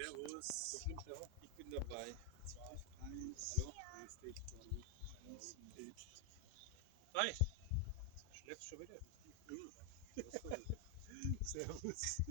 Servus. So schlimm, Stefan? Ich bin dabei. 1. Hallo? Grüß dich, Dolly. Hi. Schläfst schon wieder? Servus.